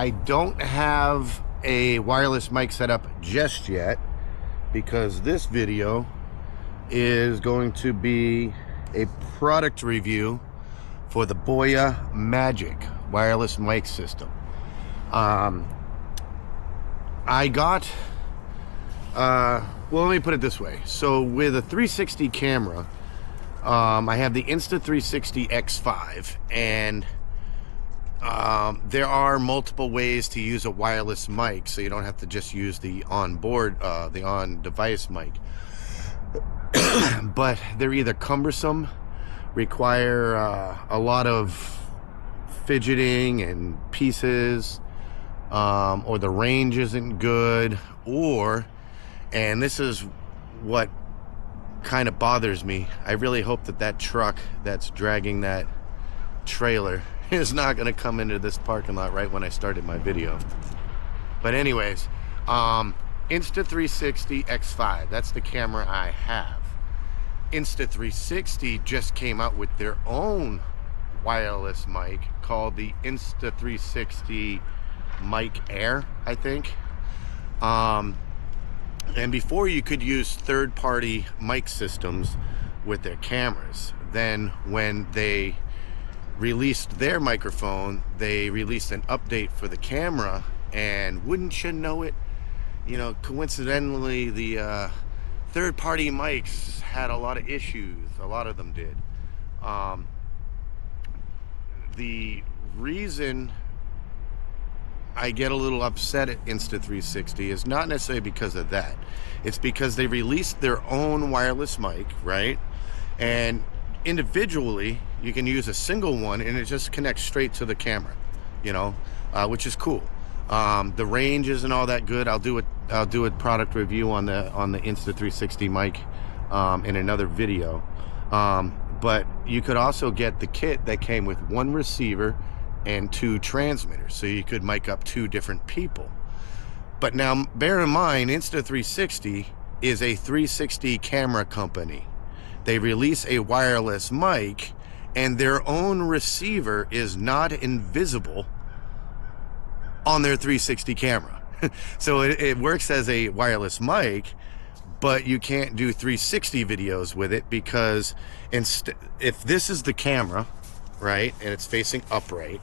I don't have a wireless mic set up just yet because this video is going to be a product review for the Boya Magic wireless mic system. I got, well, let me put it this way. So with a 360 camera, I have the Insta360 X5, and there are multiple ways to use a wireless mic, so you don't have to just use the on-board, the on-device mic. But they're either cumbersome, require a lot of fidgeting and pieces, or the range isn't good, or, and this is what kind of bothers me, I really hope that that truck that's dragging that trailer is not going to come into this parking lot right when I started my video. But anyways, Insta360 X5, that's the camera I have. Insta360 just came out with their own wireless mic called the Insta360 Mic Air, I think. And before, you could use third-party mic systems with their cameras. Then when they released their microphone, they released an update for the camera, and wouldn't you know it, you know, coincidentally, the third-party mics had a lot of issues. A lot of them did. The reason I get a little upset at Insta360 is not necessarily because of that. It's because they released their own wireless mic, right? And individually, you can use a single one and it just connects straight to the camera, you know, which is cool. The range isn't all that good. I'll do a product review on the Insta360 mic in another video. But you could also get the kit that came with one receiver and two transmitters, so you could mic up two different people. But now bear in mind, Insta360 is a 360 camera company. They release a wireless mic, and their own receiver is not invisible on their 360 camera. So it works as a wireless mic, but you can't do 360 videos with it, because if this is the camera, right, and it's facing upright,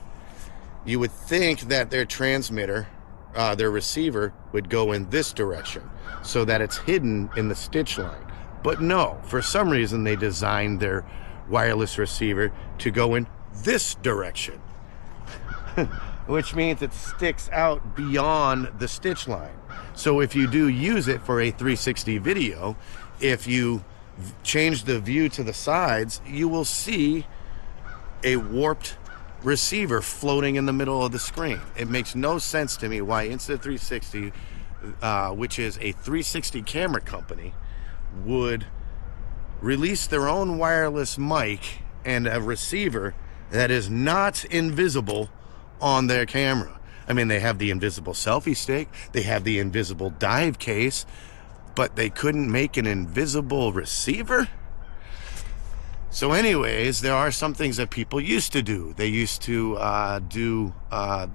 you would think that their transmitter, their receiver, would go in this direction so that it's hidden in the stitch line. But no, for some reason they designed their wireless receiver to go in this direction, which means it sticks out beyond the stitch line. So if you do use it for a 360 video, if you change the view to the sides, you will see a warped receiver floating in the middle of the screen. It makes no sense to me why Insta360, which is a 360 camera company, would release their own wireless mic and a receiver that is not invisible on their camera. I mean, they have the invisible selfie stick, they have the invisible dive case, but they couldn't make an invisible receiver? So anyways, there are some things that people used to do. They used to do I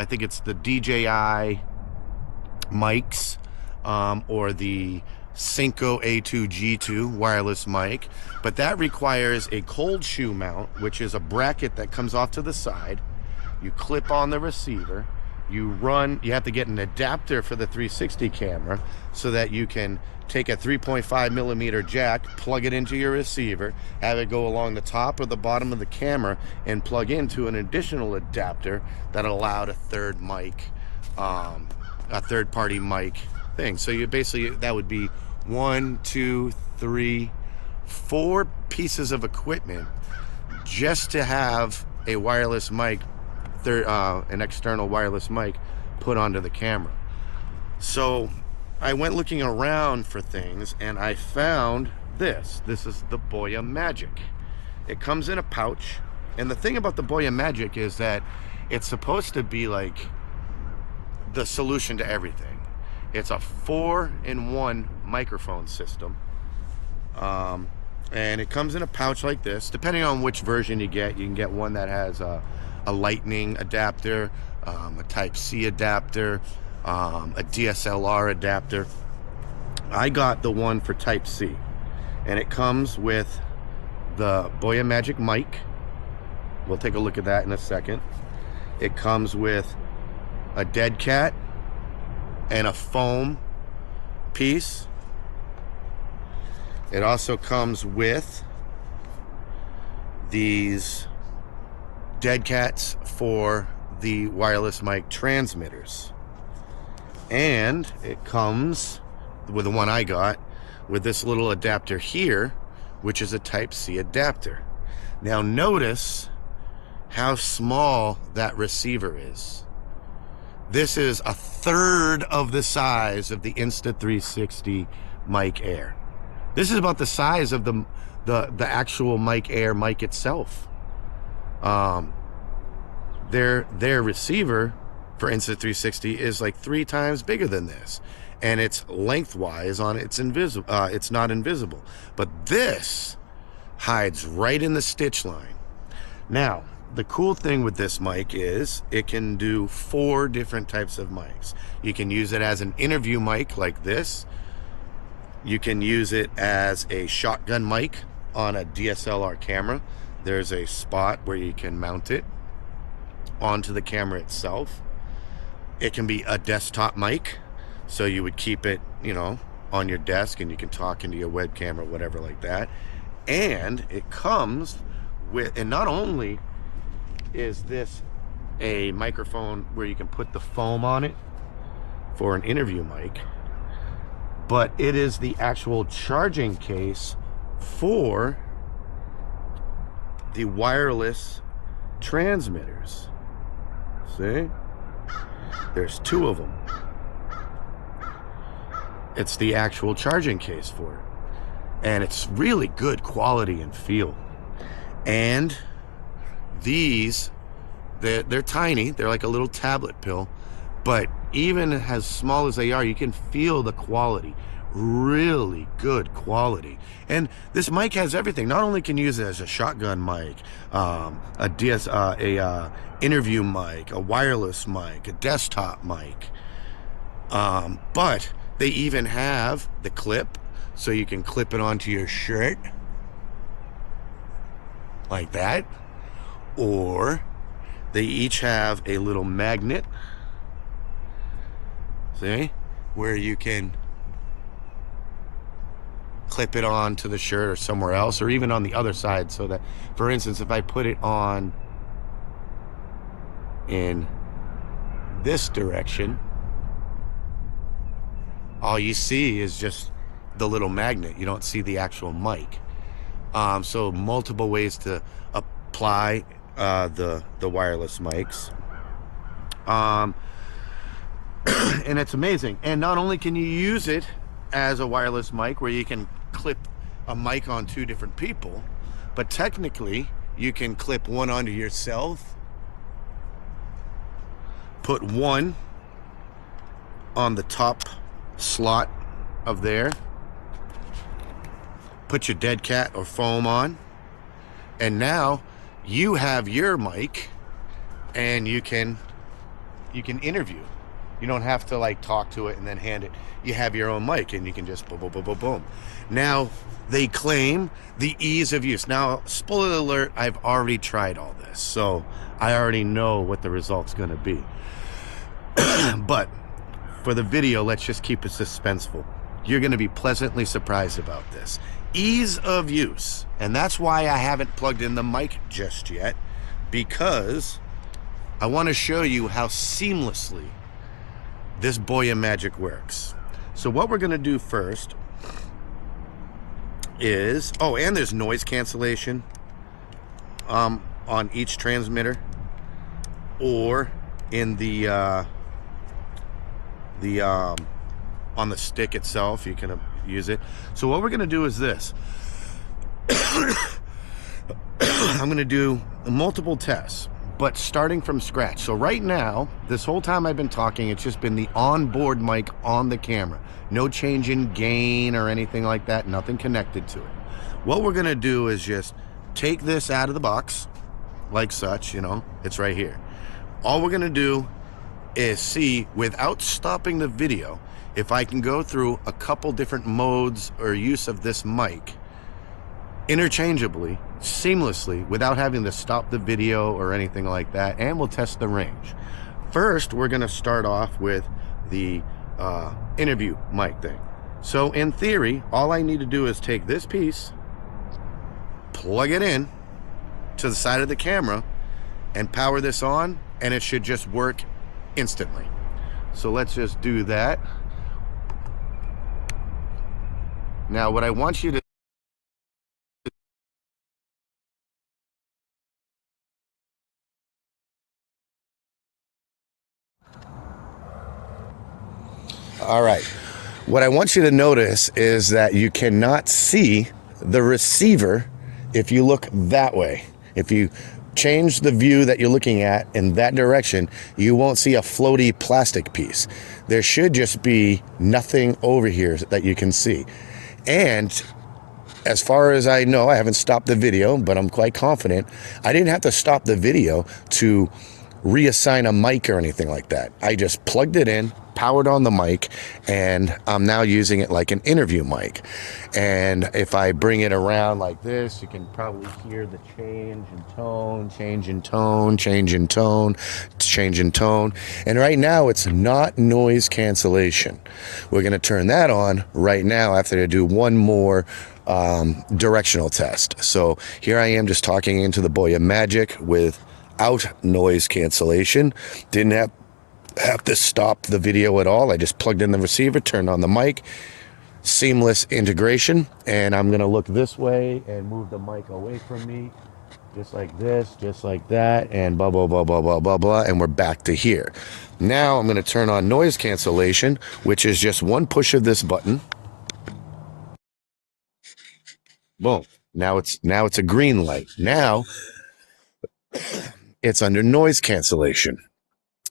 think it's the DJI mics, or the Synco A2G2 wireless mic, but that requires a cold shoe mount, which is a bracket that comes off to the side. You clip on the receiver, you have to get an adapter for the 360 camera so that you can take a 3.5 millimeter jack, plug it into your receiver, have it go along the top or the bottom of the camera, and plug into an additional adapter that allowed a third mic, a third-party mic thing. So you basically, that would be 1, 2, 3, 4 pieces of equipment just to have a wireless mic, an external wireless mic put onto the camera. So I went looking around for things, and I found this. This is the Boya Magic. It comes in a pouch, and the thing about the Boya Magic is that it's supposed to be like the solution to everything. It's a 4-in-1 microphone system, and it comes in a pouch like this. Depending on which version you get, you can get one that has a a lightning adapter, a Type-C adapter, a DSLR adapter. I got the one for Type-C, and it comes with the Boya Magic mic. We'll take a look at that in a second. It comes with a dead cat and a foam piece. It also comes with these dead cats for the wireless mic transmitters. And it comes with the one I got with this little adapter here, which is a Type-C adapter. Now notice how small that receiver is. This is a third of the size of the Insta360 Mic Air. This is about the size of the actual Mic Air mic itself. Their receiver for Insta360 is like 3 times bigger than this, and it's lengthwise on it's invisible. It's not invisible, but this hides right in the stitch line. Now, the cool thing with this mic is it can do 4 different types of mics. You can use it as an interview mic like this. You can use it as a shotgun mic on a DSLR camera. There's a spot where you can mount it onto the camera itself. It can be a desktop mic, so you would keep it, you know, on your desk and you can talk into your webcam or whatever like that. And it comes with, and not only is this a microphone where you can put the foam on it for an interview mic, but it is the actual charging case for the wireless transmitters. See? There's 2 of them. It's the actual charging case for it. And it's really good quality and feel. And these, they're tiny. They're like a little tablet pill. But even as small as they are, you can feel the quality. Really good quality. And this mic has everything. Not only can you use it as a shotgun mic, interview mic, a wireless mic, a desktop mic, but they even have the clip, so you can clip it onto your shirt like that, or they each have a little magnet, see, where you can clip it onto the shirt or somewhere else, or even on the other side, so that, for instance, if I put it on in this direction, all you see is just the little magnet. You don't see the actual mic. So multiple ways to apply the wireless mics. And it's amazing. And not only can you use it as a wireless mic where you can clip a mic on 2 different people, but technically you can clip one onto yourself, put one on the top slot of there, put your dead cat or foam on, and now you have your mic and you can interview. You don't have to like talk to it and then hand it. You have your own mic and you can just boom, boom, boom, boom, boom. Now they claim the ease of use. Now, spoiler alert, I've already tried all this, so I already know what the result's gonna be. But for the video, let's just keep it suspenseful. You're gonna be pleasantly surprised about this. Ease of use. And that's why I haven't plugged in the mic just yet, because I wanna show you how seamlessly this Boya magic works. So what we're gonna do first is, oh, and there's noise cancellation on each transmitter, or in the on the stick itself, you can use it. So what we're gonna do is this. I'm gonna do multiple tests, but starting from scratch. So right now, this whole time I've been talking, it's just been the onboard mic on the camera. No change in gain or anything like that, nothing connected to it. What we're gonna do is just take this out of the box, like such, you know, it's right here. All we're gonna do is see, without stopping the video, if I can go through a couple different modes or use of this mic interchangeably, seamlessly, without having to stop the video or anything like that, and we'll test the range. First, we're gonna start off with the interview mic thing. So in theory, all I need to do is take this piece, plug it in to the side of the camera, and power this on, and it should just work instantly. So let's just do that. Now what I want you to all right, what I want you to notice is that you cannot see the receiver if you look that way. If you change the view that you're looking at in that direction, you won't see a floaty plastic piece. There should just be nothing over here that you can see. And as far as I know, I haven't stopped the video, but I'm quite confident I didn't have to stop the video to reassign a mic or anything like that. I just plugged it in, powered on the mic, and I'm now using it like an interview mic. And if I bring it around like this, you can probably hear the change in tone, change in tone, change in tone, change in tone. And right now it's not noise cancellation. We're going to turn that on right now after I do one more directional test. So here I am just talking into the Boya Magic without noise cancellation. Didn't have to stop the video at all. I just plugged in the receiver, turned on the mic, seamless integration. And I'm gonna look this way and move the mic away from me, just like this, just like that, and blah blah blah blah blah blah blah, and we're back to here. Now I'm gonna turn on noise cancellation, which is just one push of this button. Boom. Now it's a green light. Now it's under noise cancellation.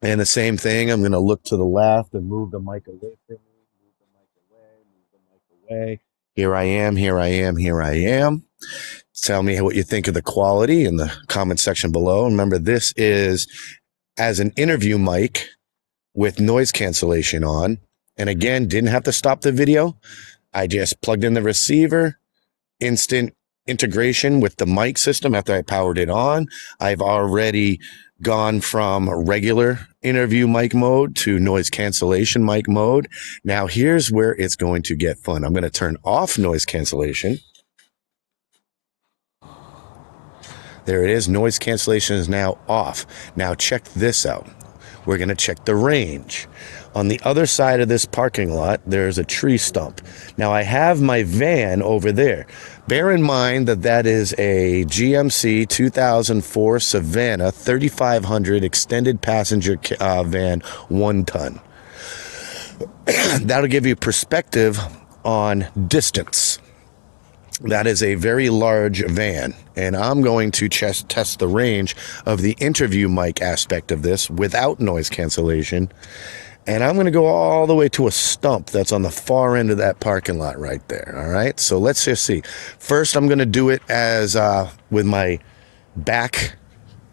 And the same thing, I'm going to look to the left and move the mic away from me, move the mic away, move the mic away. Here I am, here I am, here I am. Tell me what you think of the quality in the comment section below. Remember, this is as an interview mic with noise cancellation on. And again, didn't have to stop the video. I just plugged in the receiver, instant integration with the mic system after I powered it on. I've already gone from regular interview mic mode to noise cancellation mic mode. Now here's where it's going to get fun. I'm going to turn off noise cancellation. There it is. Noise cancellation is now off. Now check this out. We're going to check the range. On the other side of this parking lot, there's a tree stump. Now I have my van over there. Bear in mind that that is a GMC 2004 Savannah 3500 extended passenger van, 1 ton. That'll give you perspective on distance. That is a very large van, and I'm going to test the range of the interview mic aspect of this without noise cancellation. And I'm going to go all the way to a stump that's on the far end of that parking lot right there. All right, so let's just see. First, I'm going to do it as with my back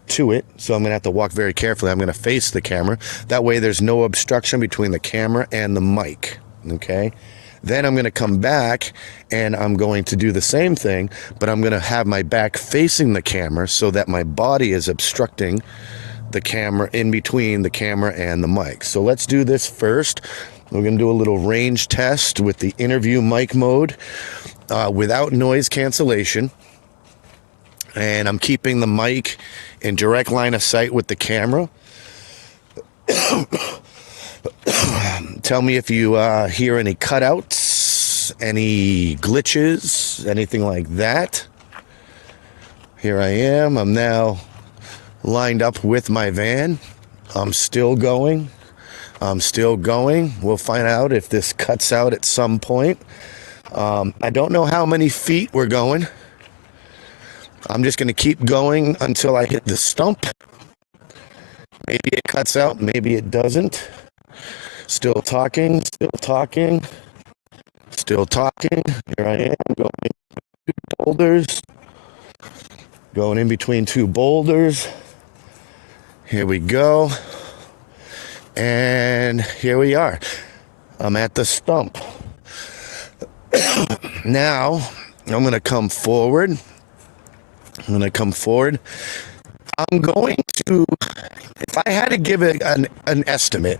to it. So I'm going to have to walk very carefully. I'm going to face the camera. That way there's no obstruction between the camera and the mic. Okay. Then I'm going to come back and I'm going to do the same thing, but I'm going to have my back facing the camera so that my body is obstructing the camera, in between the camera and the mic. So let's do this first. We're going to do a little range test with the interview mic mode without noise cancellation. And I'm keeping the mic in direct line of sight with the camera. Tell me if you hear any cutouts, any glitches, anything like that. Here I am. I'm now lined up with my van. I'm still going. I'm still going. We'll find out if this cuts out at some point. I don't know how many feet we're going. I'm just going to keep going until I hit the stump. Maybe it cuts out, maybe it doesn't. Still talking, still talking, still talking. Here I am going to boulders. Going in between two boulders. Here we go. And here we are. I'm at the stump. Now, I'm going to come forward. I'm going to, if I had to give it an estimate,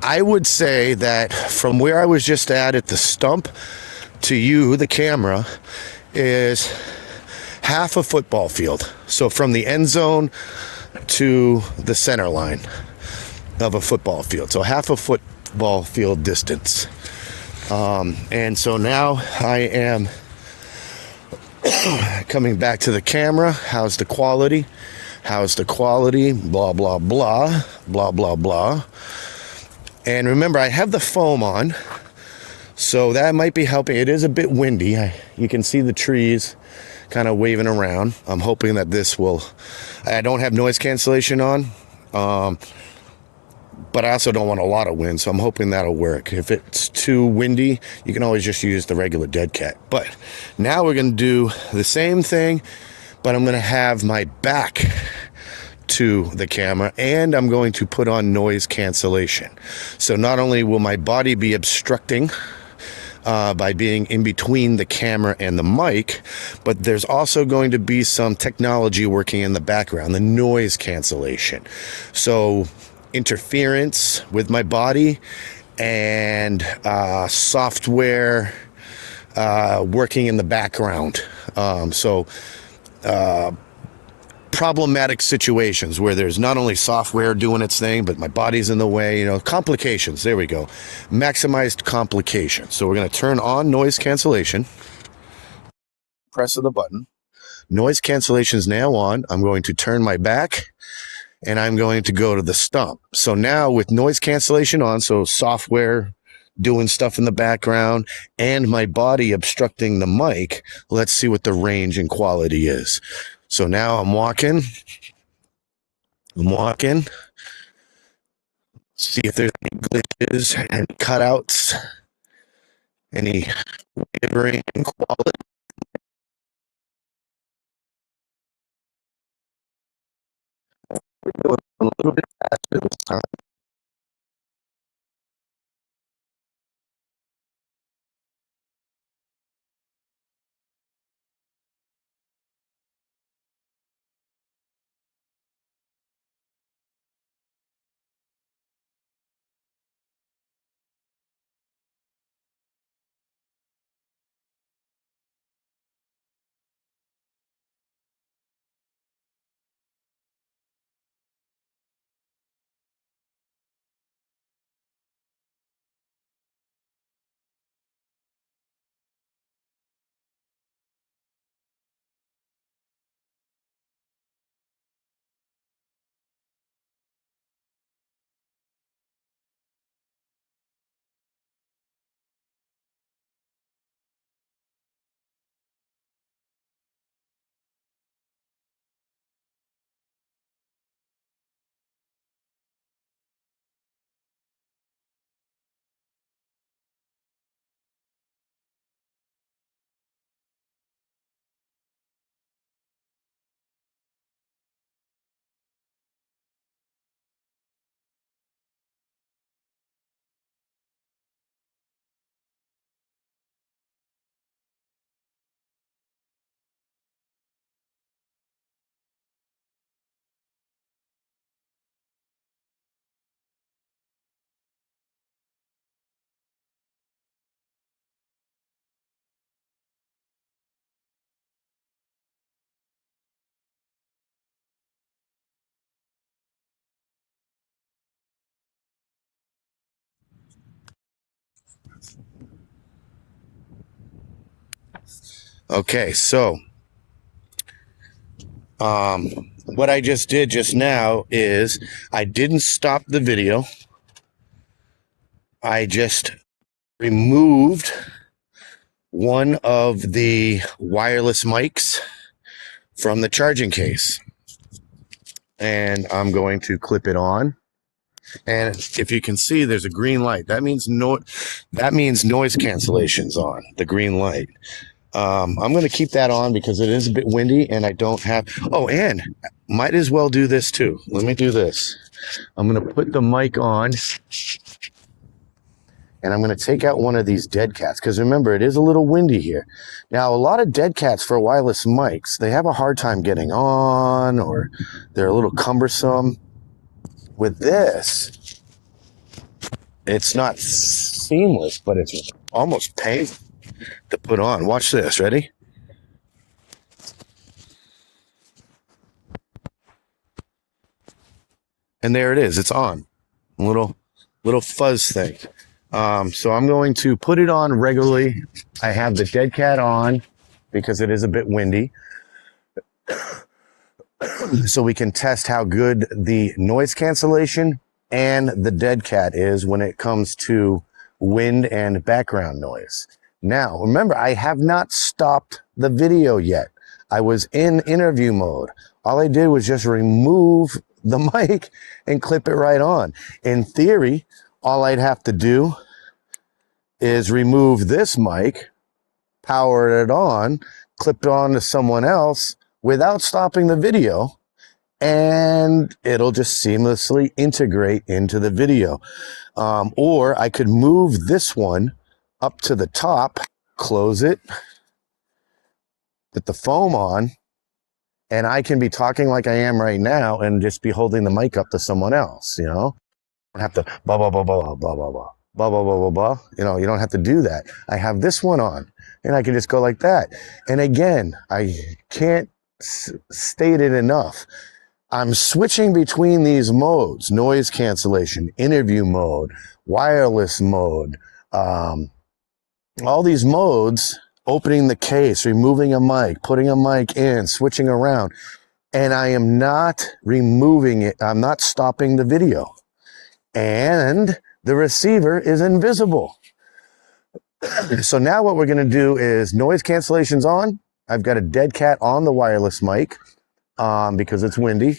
I would say that from where I was just at the stump to you, the camera, is half a football field. So from the end zone to the center line of a football field. So half a football field distance. And so now I am coming back to the camera. How's the quality? Blah, blah, blah, blah, blah, blah. And remember, I have the foam on, so that might be helping. It is a bit windy. You can see the trees kind of waving around. I'm hoping that this will... I don't have noise cancellation on, but I also don't want a lot of wind, so I'm hoping that'll work. If it's too windy, you can always just use the regular dead cat. But now we're going to do the same thing, but I'm going to have my back to the camera, and I'm going to put on noise cancellation. So not only will my body be obstructing by being in between the camera and the mic, but there's also going to be some technology working in the background, the noise cancellation. So interference with my body and software working in the background. Problematic situations where there's not only software doing its thing, but my body's in the way, complications. There we go. Maximized complications. So we're going to turn on noise cancellation. Press of the button. Noise cancellation is now on. I'm going to turn my back and I'm going to go to the stump. So now with noise cancellation on, so software doing stuff in the background and my body obstructing the mic, let's see what the range and quality is. So now I'm walking. See if there's any glitches and cutouts, any wavering in quality. We're going a little bit faster this time. Okay, so what I just did just now is I didn't stop the video. I just removed one of the wireless mics from the charging case. And I'm going to clip it on. And if you can see, there's a green light. That means noise cancellation's on, the green light. I'm going to keep that on because it is a bit windy and I don't have, oh, and might as well do this too. Let me do this. I'm going to put the mic on and I'm going to take out one of these dead cats because remember, it is a little windy here. Now, a lot of dead cats for wireless mics, they have a hard time getting on or they're a little cumbersome. With this, it's not seamless, but it's almost painful to put on. Watch this. Ready? And there it is. It's on. A little fuzz thing. So I'm going to put it on regularly. I have the dead cat on because it is a bit windy. So we can test how good the noise cancellation and the dead cat is when it comes to wind and background noise. Now, remember, I have not stopped the video yet. I was in interview mode. All I did was just remove the mic and clip it right on. In theory, all I'd have to do is remove this mic, power it on, clip it on to someone else without stopping the video, and it'll just seamlessly integrate into the video. Or I could move this one up to the top, close it, put the foam on, and I can be talking like I am right now and just be holding the mic up to someone else, you know? I don't have to blah, blah, blah, blah, blah, blah, blah, blah, blah, blah, blah, blah, blah. You know, you don't have to do that. I have this one on and I can just go like that. And again, I can't state it enough. I'm switching between these modes: noise cancellation, interview mode, wireless mode, all these modes, opening the case, removing a mic, putting a mic in, switching around. And I am not removing it. I'm not stopping the video. And the receiver is invisible. So now what we're going to do is noise cancellation's on. I've got a dead cat on the wireless mic because it's windy.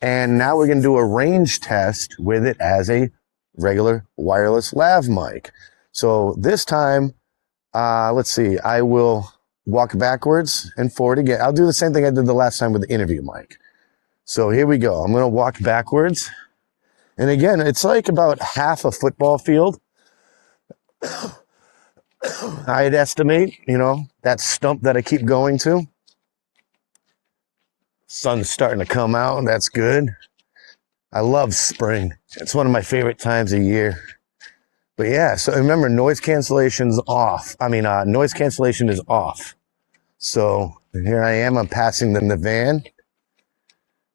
And now we're going to do a range test with it as a regular wireless lav mic. So this time, let's see, I will walk backwards and forward again. I'll do the same thing I did the last time with the interview mic. So here we go. I'm going to walk backwards. And again, it's like about half a football field. I'd estimate, you know, that stump that I keep going to. Sun's starting to come out. That's good. I love spring. It's one of my favorite times of year. But yeah, so remember, noise cancellation's off. Noise cancellation is off. So here I am. I'm passing them the van.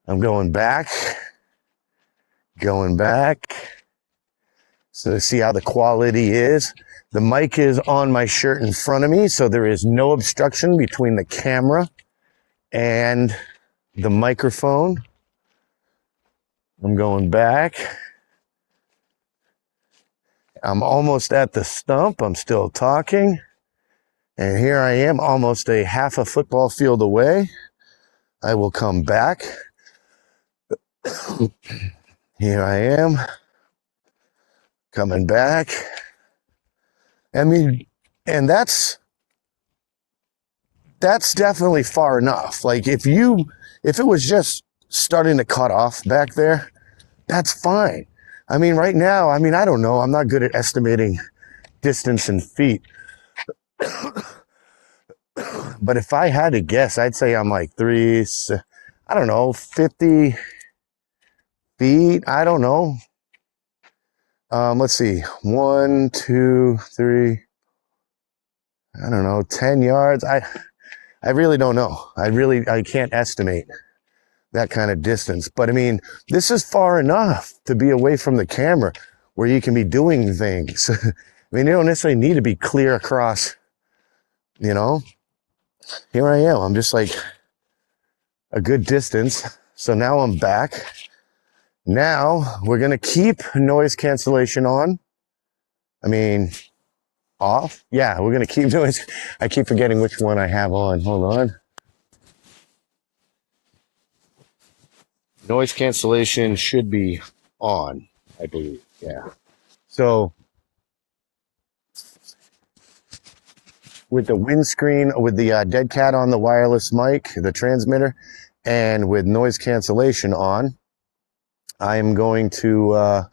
I'm going back. So to see how the quality is. The mic is on my shirt in front of me, so there is no obstruction between the camera and the microphone. I'm going back. I'm almost at the stump. I'm still talking. And here I am, almost a half a football field away. I will come back. Here I am, coming back. And that's definitely far enough. Like if it was just starting to cut off back there, that's fine. Right now, I don't know. I'm not good at estimating distance in feet. But if I had to guess, I'd say I'm like 50 feet. I don't know. Let's see. 1, 2, 3. I don't know. 10 yards. I really don't know. I can't estimate that kind of distance. But this is far enough to be away from the camera where you can be doing things. You don't necessarily need to be clear across, you know. Here I am. I'm just like a good distance. So now I'm back. Now we're going to keep noise cancellation on. Off. Yeah, we're going to keep noise. I keep forgetting which one I have on. Hold on. Noise cancellation should be on, I believe. Yeah. So with the windscreen, with the dead cat on the wireless mic, the transmitter, and with noise cancellation on, I am going to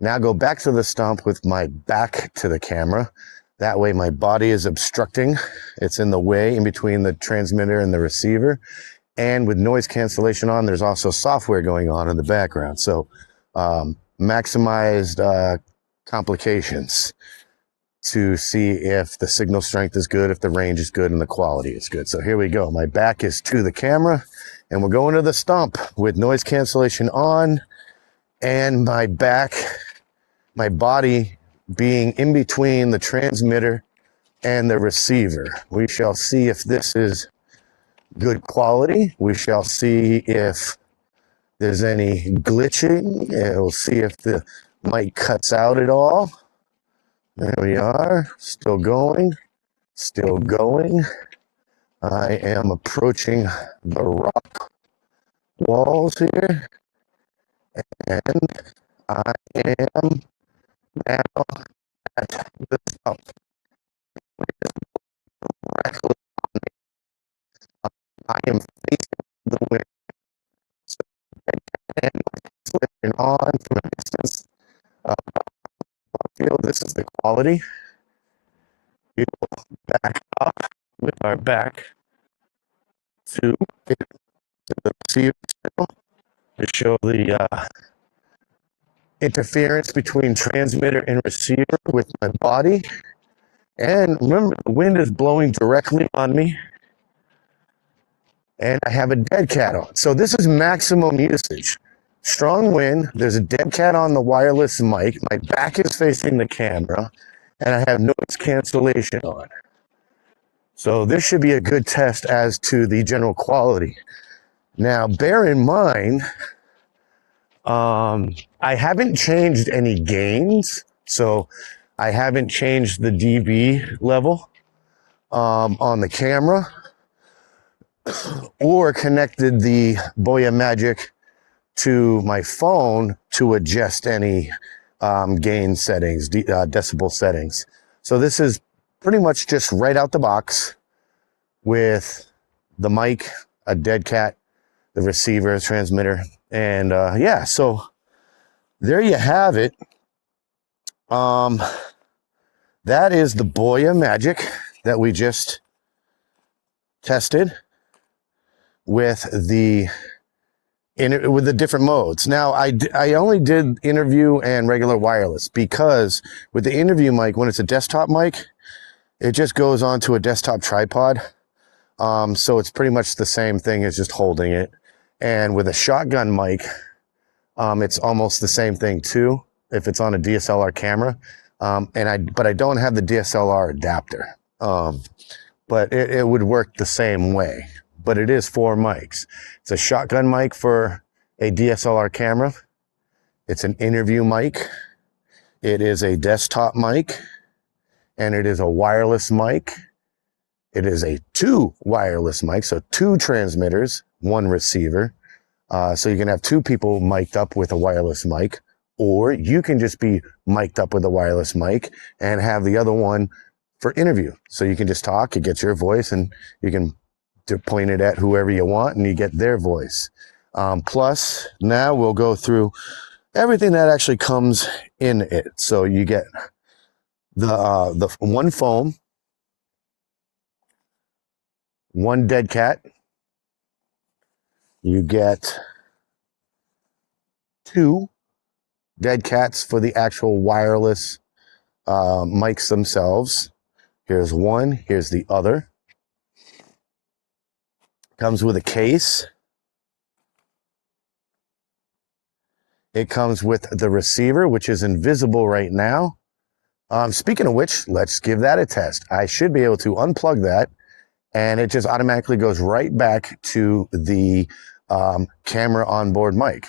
now go back to the stump with my back to the camera. That way my body is obstructing. It's in the way in between the transmitter and the receiver. And with noise cancellation on, there's also software going on in the background. So maximized complications to see if the signal strength is good, if the range is good, and the quality is good. So here we go. My back is to the camera, and we're going to the stump with noise cancellation on, and my back, my body being in between the transmitter and the receiver. We shall see if this is good quality. We shall see if there's any glitching. We'll see if the mic cuts out at all. There we are, still going, still going. I am approaching the rock walls here, and I am now at the top. I am facing the wind, and slipping on from a distance. Feel this is the quality. We will back up with our back to the receiver to show the interference between transmitter and receiver with my body. And remember, the wind is blowing directly on me, and I have a dead cat on. So this is maximum usage. Strong wind, there's a dead cat on the wireless mic, my back is facing the camera, and I have noise cancellation on. So this should be a good test as to the general quality. Now, bear in mind, I haven't changed any gains, so I haven't changed the dB level on the camera or connected the Boya Magic to my phone to adjust any gain settings, decibel settings. So this is pretty much just right out the box with the mic, a dead cat, the receiver, transmitter, and yeah, so there you have it. That is the Boya Magic that we just tested with the different modes. Now, I only did interview and regular wireless because with the interview mic, when it's a desktop mic, it just goes onto a desktop tripod. So it's pretty much the same thing as just holding it. And with a shotgun mic, it's almost the same thing too, if it's on a DSLR camera. But I don't have the DSLR adapter. But it would work the same way. But it is 4 mics. It's a shotgun mic for a DSLR camera. It's an interview mic. It is a desktop mic. And it is a wireless mic. It is a 2 wireless mics, so 2 transmitters, 1 receiver. So you can have 2 people mic'd up with a wireless mic, or you can just be mic'd up with a wireless mic and have the other one for interview. So you can just talk, it gets your voice, and you can point it at whoever you want and you get their voice. Plus, now we'll go through everything that actually comes in it. So you get the 1 foam, 1 dead cat. You get 2 dead cats for the actual wireless mics themselves. Here's 1, here's the other. Comes with a case. It comes with the receiver, which is invisible right now. Speaking of which, let's give that a test. I should be able to unplug that, and it just automatically goes right back to the camera onboard mic.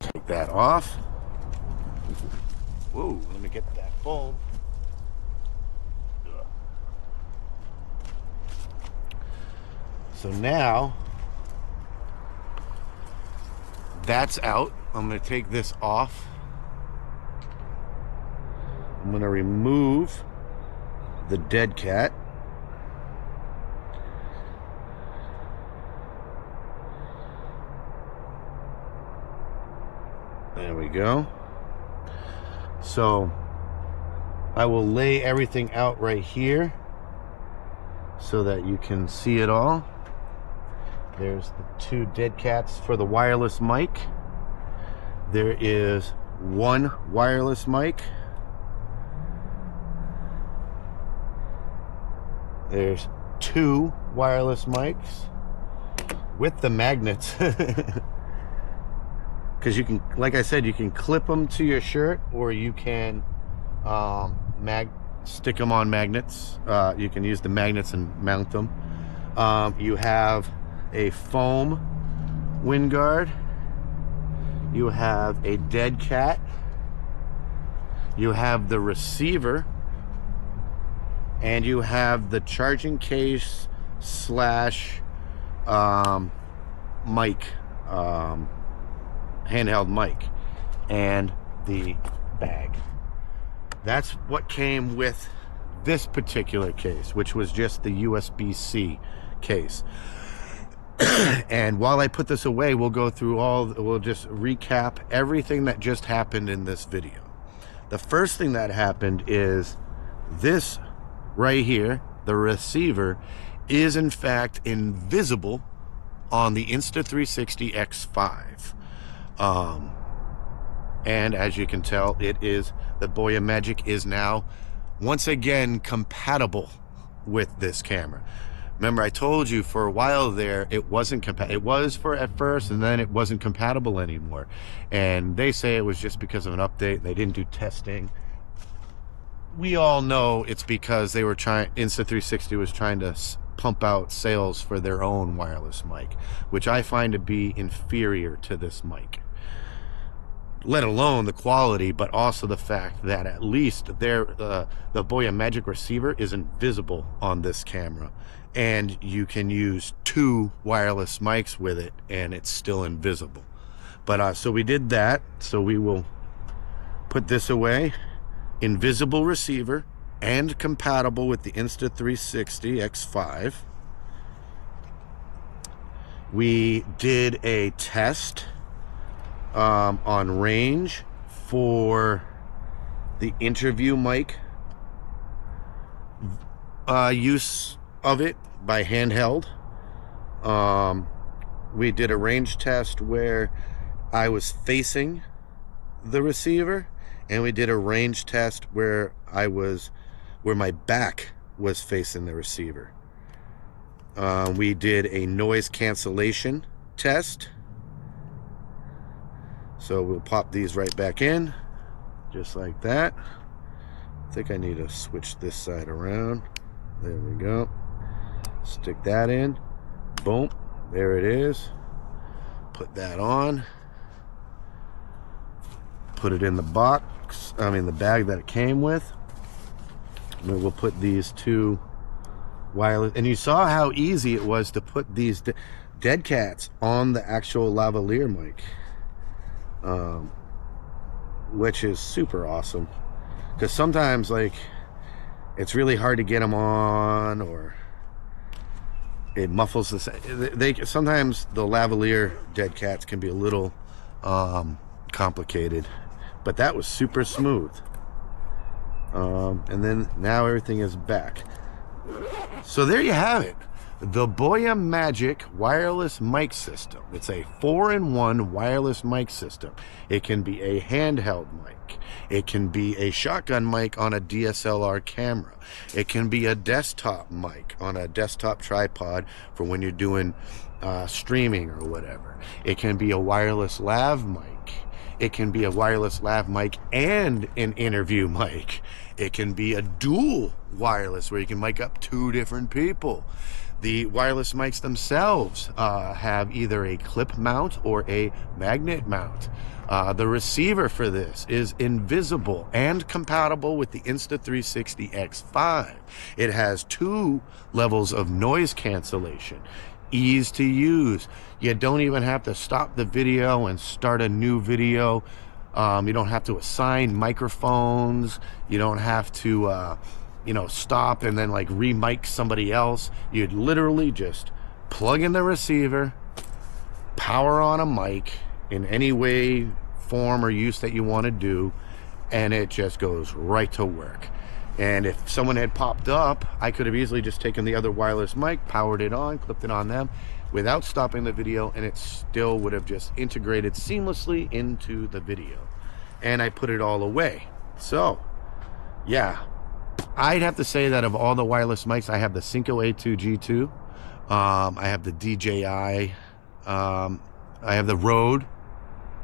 Take that off. Whoa, let me get that foam. So now that's out. I'm going to take this off. I'm going to remove the dead cat. There we go. So I will lay everything out right here so that you can see it all. There's the 2 dead cats for the wireless mic. There is 1 wireless mic. There's 2 wireless mics with the magnets. Because you can, like I said, you can clip them to your shirt, or you can stick them on magnets. You can use the magnets and mount them. You have a foam wind guard. You have a dead cat. You have the receiver, and you have the charging case slash mic, handheld mic, and the bag. That's what came with this particular case, which was just the USB-C case. And while I put this away, we'll go through we'll just recap everything that just happened in this video. The first thing that happened is this right here, the receiver, is in fact invisible on the Insta360 X5. And as you can tell, the Boya Magic is now once again compatible with this camera. Remember, I told you for a while there it wasn't compatible. It was for at first, and then it wasn't compatible anymore. And they say it was just because of an update. They didn't do testing. We all know it's because they were Insta360 was trying to pump out sales for their own wireless mic, which I find to be inferior to this mic. Let alone the quality, but also the fact that at least the Boya Magic receiver is invisible on this camera, and you can use 2 wireless mics with it and it's still invisible. But so we did that, so we will put this away. Invisible receiver and compatible with the Insta360 X5. We did a test on range for the interview mic use of it by handheld. We did a range test where I was facing the receiver, and we did a range test where my back was facing the receiver. We did a noise cancellation test. So we'll pop these right back in, just like that. I think I need to switch this side around. There we go. Stick that in. Boom. There it is. Put that on. Put it in the box, the bag that it came with. And we'll put these 2 wireless, and you saw how easy it was to put these dead cats on the actual lavalier mic, which is super awesome, because sometimes it's really hard to get them on, or it muffles sometimes the lavalier dead cats can be a little complicated, but that was super smooth. And then now everything is back. So there you have it, the Boya Magic wireless mic system. It's a 4-in-1 wireless mic system. It can be a handheld mic. It can be a shotgun mic on a DSLR camera. It can be a desktop mic on a desktop tripod for when you're doing streaming or whatever. It can be a wireless lav mic. It can be a wireless lav mic and an interview mic. It can be a dual wireless where you can mic up 2 different people. The wireless mics themselves have either a clip mount or a magnet mount. The receiver for this is invisible and compatible with the Insta360 X5. It has 2 levels of noise cancellation. Ease to use. You don't even have to stop the video and start a new video. You don't have to assign microphones. You don't have to stop and then like re-mic somebody else. You'd literally just plug in the receiver, power on a mic in any way, form, or use that you want to do, and it just goes right to work. And if someone had popped up, I could have easily just taken the other wireless mic, powered it on, clipped it on them without stopping the video, and it still would have just integrated seamlessly into the video. And I put it all away. So, yeah, I'd have to say that of all the wireless mics, I have the Synco A2 G2. I have the DJI. I have the Rode.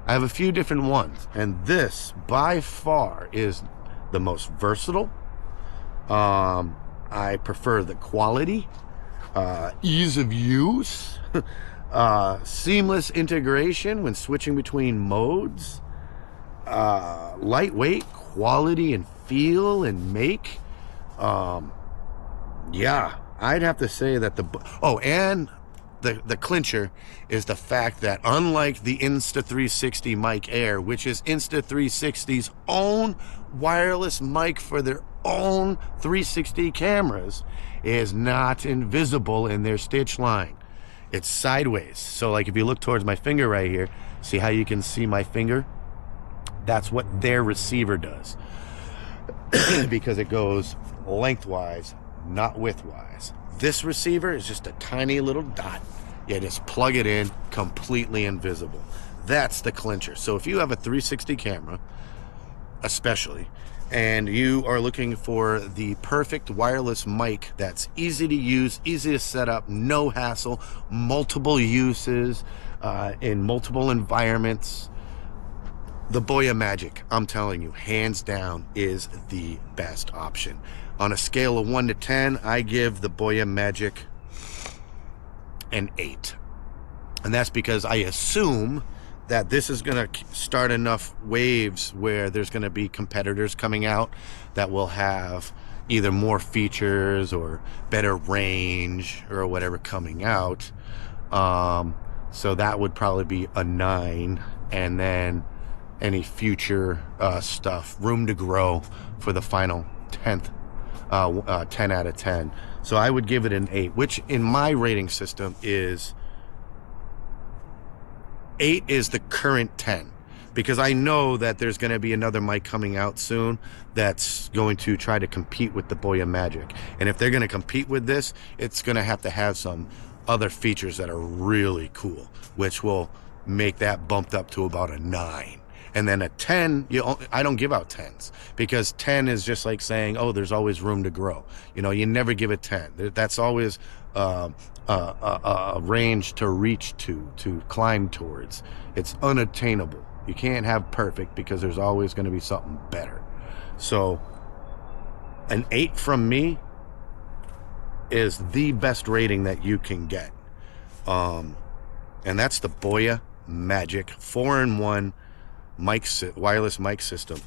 I have a few different ones. And this, by far, is the most versatile. I prefer the quality, ease of use, seamless integration when switching between modes, lightweight, quality and feel and make. Yeah, I'd have to say that and the clincher is the fact that unlike the Insta360 Mic Air, which is Insta360's own wireless mic for their own 360 cameras, is not invisible in their stitch line. It's sideways. So like if you look towards my finger right here, see how you can see my finger? That's what their receiver does. Because it goes lengthwise, not widthwise. This receiver is just a tiny little dot. You just plug it in, completely invisible. That's the clincher. So if you have a 360 camera, especially, and you are looking for the perfect wireless mic that's easy to use, easy to set up, no hassle, multiple uses, in multiple environments, the Boya Magic, I'm telling you, hands down, is the best option. On a scale of 1 to 10, I give the Boya Magic an 8. And that's because I assume that this is going to start enough waves where there's going to be competitors coming out that will have either more features or better range or whatever coming out. So that would probably be a 9. And then any future stuff, room to grow for the final 10th, 10 out of 10. So I would give it an 8, which in my rating system is 8 is the current 10, because I know that there's going to be another mic coming out soon that's going to try to compete with the Boya Magic. And if they're going to compete with this, it's going to have some other features that are really cool, which will make that bumped up to about a 9. And then a 10, I don't give out 10s, because 10 is just like saying, oh, there's always room to grow. You never give it 10. That's always a range to reach to climb towards. It's unattainable. You can't have perfect, because there's always going to be something better. So an 8 from me is the best rating that you can get. And that's the Boya Magic 4-in-1 wireless mic system.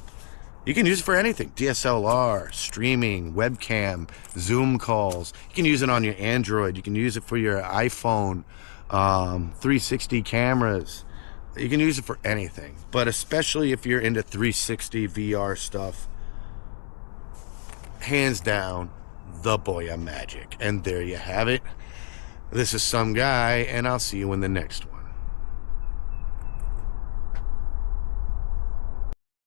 You can use it for anything: DSLR, streaming, webcam, Zoom calls. You can use it on your Android. You can use it for your iPhone, 360 cameras. You can use it for anything, but especially if you're into 360 VR stuff, hands down, the Boya Magic. And there you have it. This is some guy, and I'll see you in the next one.